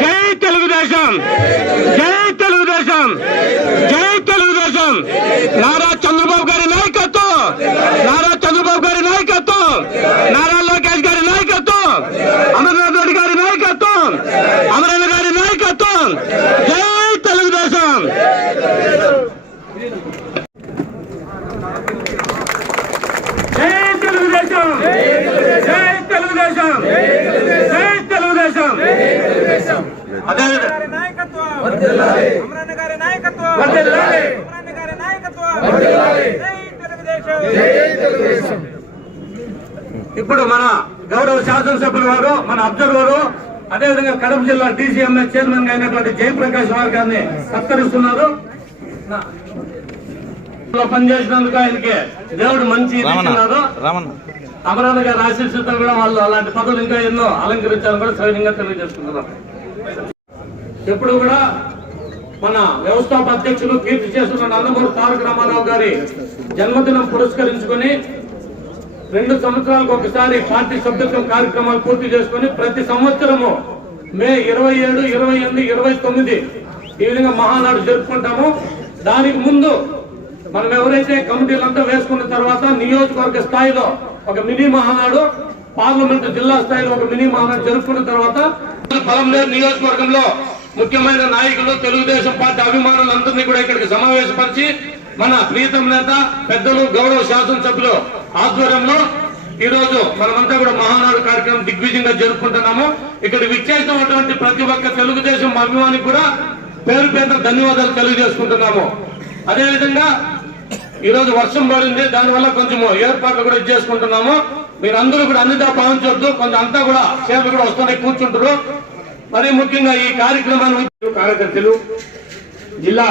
జై తెలుగుదేశం జై తెలుగుదేశం జై తెలుగుదేశం నారా చంద్రబాబు గారి నాయకత్వం! నారా చంద్రబాబు గారి నాయకత్వం! నారా లోకేష్ గారి నాయకత్వం! అమర్నాథ్ రెడ్డి గారి నాయకత్వం! అమరన్న గారి నాయకత్వం! జై తెలుగుదేశం! జై తెలుగుదేశం! జై తెలుగుదేశం! జై నాయకత్వం గారి నాయకత్వం వర్ధిల్లాలి. అమరన్న గారి నాయకత్వం జై తెలుగుదేశం ఇప్పుడు మన గౌరవ శాసనసభ్యుల వారు మన అబ్జర్వరు అదేవిధంగా కడప జిల్లా డీసీఎంఎస్ చైర్మన్గా అయినటువంటి జయప్రకాష్ వారి గారిని సత్కరిస్తున్నారు. పనిచేసినందుకు ఆయనకి దేవుడు మంచి ఇది ఇచ్చినారు రమణ. అమరావతి గారి ఆశీస్సులతో కూడా వాళ్ళు అలాంటి పదవులు ఇంకా ఎన్నో అలంకరించాలని కూడా సవినంగా తెలియజేసుకుంటున్నాం ఎప్పుడు కూడా మన వ్యవస్థాప అధ్యక్షులు కీర్తి చేస్తున్న నందమూరి తారక రామారావు గారి జన్మదినం పురస్కరించుకొని రెండు సంవత్సరాలకు ఒకసారి పార్టీ సభ్యత్వం కార్యక్రమాలు పూర్తి చేసుకొని ప్రతి సంవత్సరము మే ఇరవై ఏడు ఇరవై ఎనిమిది ఇరవై తొమ్మిది ఈ విధంగా మహానాడు జరుపుకుంటాము. దానికి ముందు మనం ఎవరైతే కమిటీలంతా వేసుకున్న తర్వాత నియోజకవర్గ స్థాయిలో ఒక మినీ మహానాడు పార్లమెంటు జిల్లా స్థాయిలో ఒక మినీ మహానాడు జరుపుకున్న తర్వాత పొలంనేరు నియోజకవర్గంలో ముఖ్యమైన నాయకులు తెలుగుదేశం పార్టీ అభిమానులందరినీ కూడా ఇక్కడికి సమావేశపరిచి మన ప్రీతం నేత పెద్దలు గౌరవ శాసనసభ్యులు ఆధ్వర్యంలో ఈ రోజు మనమంతా కూడా మహానాడు కార్యక్రమం దిగ్విజయంగా జరుపుకుంటున్నాము. ఇక్కడ విచ్చేసినటువంటి ప్రతి ఒక్క తెలుగుదేశం అభిమానికి కూడా పేరు పేరున ధన్యవాదాలు తెలియజేసుకుంటున్నాము. అదేవిధంగా ఈ రోజు వర్షం పడింది దానివల్ల కొంచెం ఏర్పాట్లు కూడా ఇది చేసుకుంటున్నాము. మీరందరూ కూడా అన్నిదా భావించొద్దు కొంచెం అంతా కూడా సేవలు కూడా వస్తున్నాయి కూర్చుంటారు. మరి ముఖ్యంగా ఈ కార్యక్రమాన్ని కార్యకర్తలు జిల్లా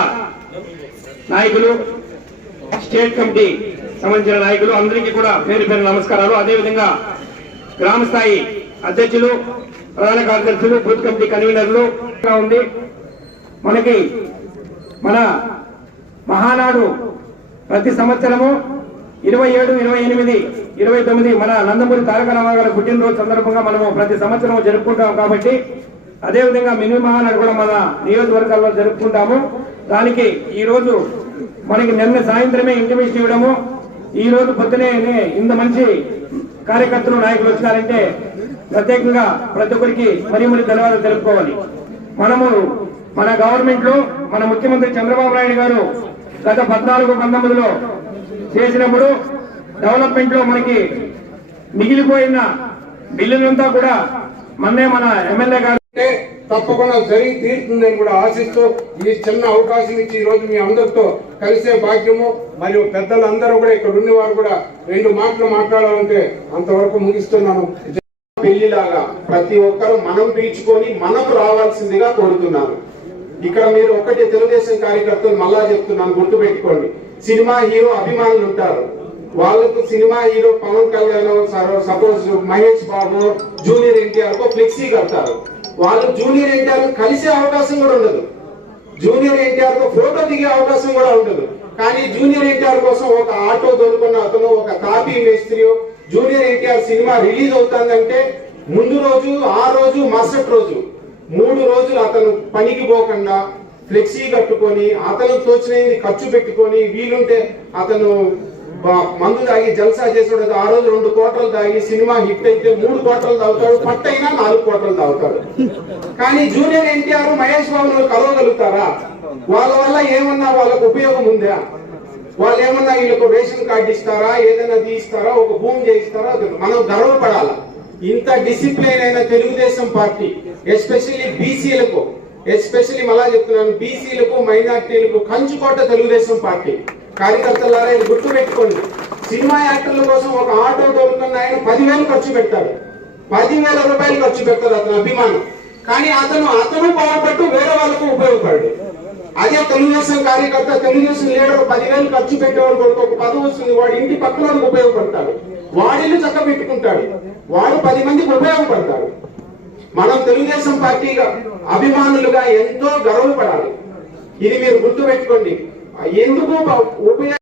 నాయకులు స్టేట్ కమిటీ సంబంధించిన నాయకులు అందరికీ కూడా పేరు పేరు నమస్కారాలు. అదేవిధంగా గ్రామ స్థాయి అధ్యక్షులు ప్రధాన కార్యదర్శులు బూత్ కమిటీ కన్వీనర్లు ఉంది మనకి మన మహానాడు ప్రతి సంవత్సరము ఇరవై ఏడు ఇరవై ఎనిమిది ఇరవై తొమ్మిది మన నందమూరి తారక రామారావు గారి పుట్టినరోజు సందర్భంగా మనము ప్రతి సంవత్సరం జరుపుకుంటాం కాబట్టి అదేవిధంగా మినీ మహానాడు కూడా మన నియోజకవర్గాల్లో జరుపుకుంటాము. దానికి ఈ రోజు మనకి నిన్న సాయంత్రమే ఇంటిమేషన్ ఇవ్వడము. ఈ రోజు పొద్దునే ఇంత మంచి కార్యకర్తలు నాయకులు వచ్చినారంటే ప్రత్యేకంగా ప్రతి ఒక్కరికి మరి మరి ధన్యవాదాలు తెలుపుకోవాలి. మనము మన గవర్నమెంట్లో మన ముఖ్యమంత్రి చంద్రబాబు నాయుడు గారు గత పద్నాలుగు పంతొమ్మిదిలో చేసినప్పుడు డెవలప్మెంట్లో మనకి మిగిలిపోయిన బిల్లులంతా కూడా మొన్నే మన ఎమ్మెల్యే గారు తప్పకుండా జరిగి తీరుతుందని కూడా ఆశిస్తూ ఈ చిన్న అవకాశం ఇచ్చి ఈ రోజు మీ అందరితో కలిసే భాగ్యము. మరియు పెద్దలందరూ కూడా ఇక్కడ ఉన్నవారు కూడా రెండు మాటలు మాట్లాడాలంటే అంతవరకు ముగిస్తున్నాను. పెళ్ళిలాగా ప్రతి ఒక్కరు మనం పీల్చుకొని మనకు రావాల్సిందిగా కోరుతున్నాను. ఇక్కడ మీరు ఒకటి తెలుగుదేశం కార్యకర్తలు మళ్ళా చెప్తున్నాను గుర్తుపెట్టుకోండి. సినిమా హీరో అభిమానులు ఉంటారు. వాళ్ళకు cinema hero Pawan Kalyan suppose Mahesh Babu junior NTR కో ఫ్లెక్సీ కడతారు. వాళ్ళు జూనియర్ ఎన్టీఆర్ కలిసే అవకాశం కూడా ఉండదు. జూనియర్ ఎన్టీఆర్తో ఫోటో దిగే అవకాశం కూడా ఉండదు. కానీ జూనియర్ ఎన్టీఆర్ కోసం ఒక ఆటో దొరుకున్న అతను ఒక కాపీ మేస్త్రియో జూనియర్ ఎన్టీఆర్ సినిమా రిలీజ్ అవుతుందంటే ముందు రోజు ఆ రోజు మరుసటి రోజు మూడు రోజులు అతను పనికి పోకుండా ఫ్లెక్సీ కట్టుకొని అతను తోచినది ఖర్చు పెట్టుకొని వీలుంటే అతను మందు తాగి జల్సా చేసాడు ఆ రోజు రెండు కోటలు తాగి సినిమా హిట్ అయితే మూడు కోటలు తాగుతాడు అయినా నాలుగు కోటలు తాగుతాడు. కానీ జూనియర్ ఎన్టీఆర్ మహేష్ బాబు కలవగలుగుతారా? వాళ్ళ వల్ల ఏమన్నా వాళ్ళకు ఉపయోగం ఉందా? వాళ్ళు ఏమన్నా వీళ్ళకు రేషన్ కార్డు ఇస్తారా? ఏదైనా తీస్తారా? ఒక భూమి చేయిస్తారా? మనం గర్వపడాల? ఇంత డిసిప్లైన్ అయిన తెలుగుదేశం పార్టీ ఎస్పెషల్లీ బీసీలకు ఎస్పెషల్లీ మళ్ళా చెప్తున్నాను బీసీలకు మైనార్టీలకు కంచుకోట తెలుగుదేశం పార్టీ. కార్యకర్తలారా ఇది గుర్తు పెట్టుకోండి. సినిమా యాక్టర్ల కోసం ఒక ఆటో దొరుకుతున్న ఆయన పదివేలు ఖర్చు పెట్టాడు. పదివేల రూపాయలు ఖర్చు పెడతాడు అతను అభిమానం. కానీ అతను అతను బాగుపట్టు వేరే వాళ్ళకు ఉపయోగపడు అదే తెలుగుదేశం కార్యకర్త తెలుగుదేశం లీడర్ పదివేలు ఖర్చు పెట్టేవాడు కొడుకు ఒక పదవి వస్తుంది. వాడు ఇంటి పక్కన ఉపయోగపడతాడు. వాడిని చక్క పెట్టుకుంటాడు. వాడు పది మందికి ఉపయోగపడతాడు. మనం తెలుగుదేశం పార్టీగా అభిమానులుగా ఎంతో గర్వపడాలి. ఇది మీరు గుర్తు పెట్టుకోండి. ఎందుకు ఉపయోగ